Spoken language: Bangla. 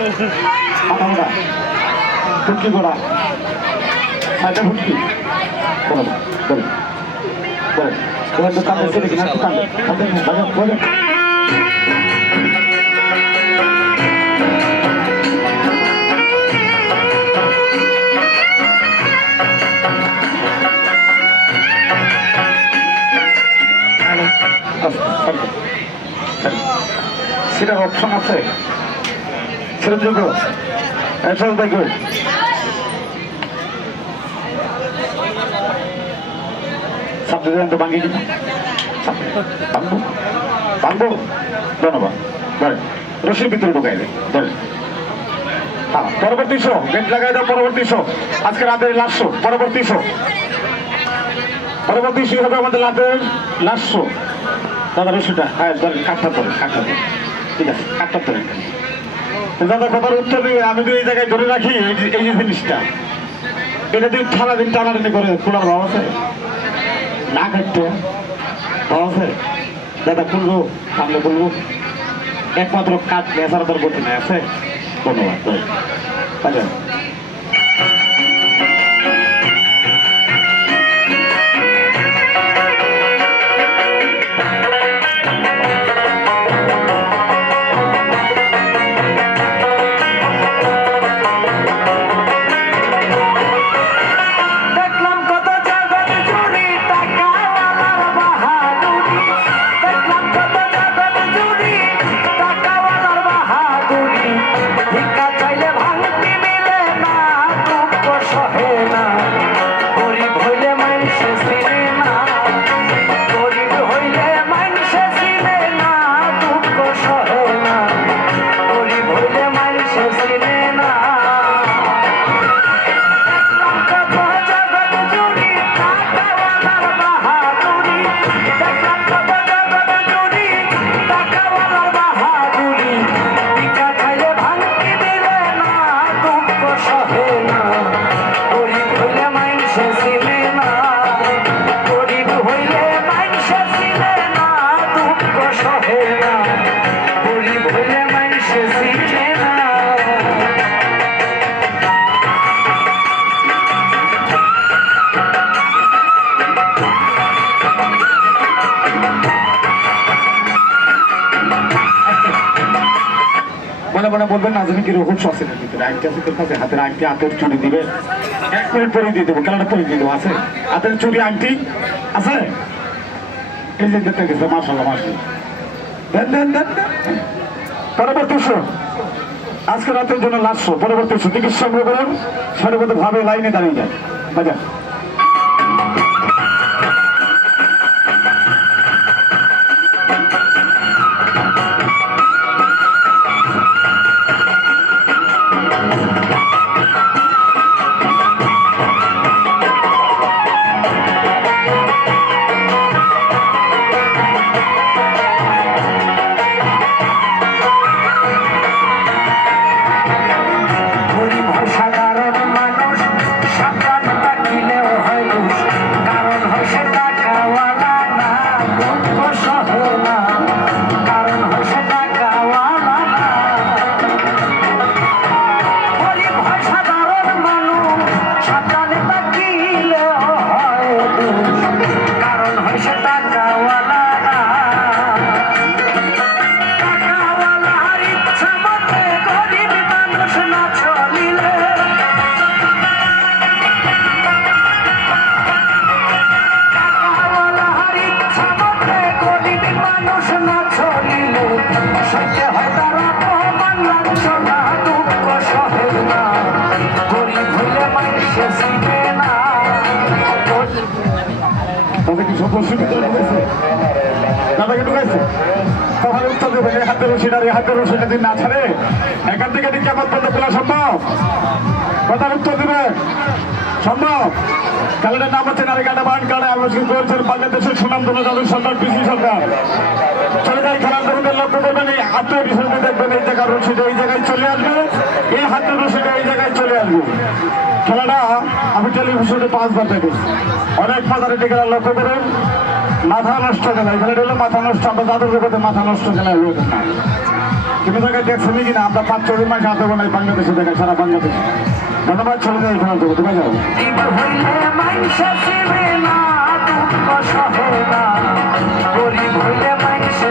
আমরা ফুটকি করা সাইডে ফুটকি বলো বলো বলো বলেন তো কান্দে সেটা কিনা কান্দে কান্দে বলেন সেটার অপশন আছে সেটার যোগ্য একশো দেখো সাবজেক্ট ভাঙি কিনা ভাঙবো ভাঙবো ধন্যবাদ ধরেন রশির ভিতরে ঢুকাই দেয় ধরেন হ্যাঁ পরবর্তী শো গেট লাগাই দাও পরবর্তী শো আজকে রাতের লাস্ট শো পরবর্তী শো হবে আমাদের রাতের লাস্ট শো দাদা রশিটা হ্যাঁ ধরেন কাঠটা ধরেন কাঠটা ধরেন ঠিক আছে কাঠটা ধরেন দাদা কথার উত্তর দিয়ে আমি তো এই জায়গায় ধরে রাখি এই যে জিনিসটা এটা দিয়ে সারাদিন টানাটানি করে খোলার ভাব আছে না কাটতে ভাব আছে দাদা খুলবো সামনে খুলবো একমাত্র কাঠ নেশার দর করতে নেই আছে ধন্যবাদ আচ্ছা মনে বলবেন না জানি কি রকম সসেনের ভিতরে আইনটি আছে তোর কাছে হাতের আইনটি হাতের চুরি দিবে 1 মিনিট পরে দিয়ে দেবো খেলাটা পরে দিয়ে দেবো আছে হাতের চুরি আইনটি আছে এই যে দেখতে গেছে মাসাল্লাহ মাসাল্লাহ দেন দেন দেন পরবর্তী শো আজকে রাতের জন্য লাস্ট শো পরবর্তী শো টিকিট সংগ্রহ করুন সর্বত ভাবে লাইনে দাঁড়িয়ে যায় বাজার দাদাকে ঢুকাইছে তাহলে উত্তর দেবেন এই হাতের রশিটার এই হাতের রশিটা দিন না ছাড়ে এখান থেকে দিন কেমন পর্যন্ত খোলা সম্ভব কথার উত্তর দেবেন সম্ভব খেলাটার নাম হচ্ছে নারিকাটা বান কাড়ে আলোচনা করেছেন বাংলাদেশের সুনামধন্য জাতীয় সরকার পিসি সরকার চলে যায় খেলাধুলাদের লক্ষ্য করবেন এই হাতের বিষয়টি দেখবেন এই জায়গার রশিটা এই জায়গায় চলে আসবে এই হাতের রশিটা এই জায়গায় চলে আসবে খেলাটা আমি টেলিভিশনে 5 বার দেখেছি অনেক বাজারে খেলা লক্ষ্য করেন মাথা নষ্ট খেলা এখানে হলো মাথা নষ্ট আমরা যাদের জগতে মাথা নষ্ট খেলা হলো না কোনো জায়গায় দেখছেন কিনা আমরা 5-6 মাস হাতে বানাই বাংলাদেশে দেখাই সারা বাংলাদেশে। ধন্যবাদ, চলে যাই এখানে দেবো, তুমি যাও। গরিব হইলে মানুষে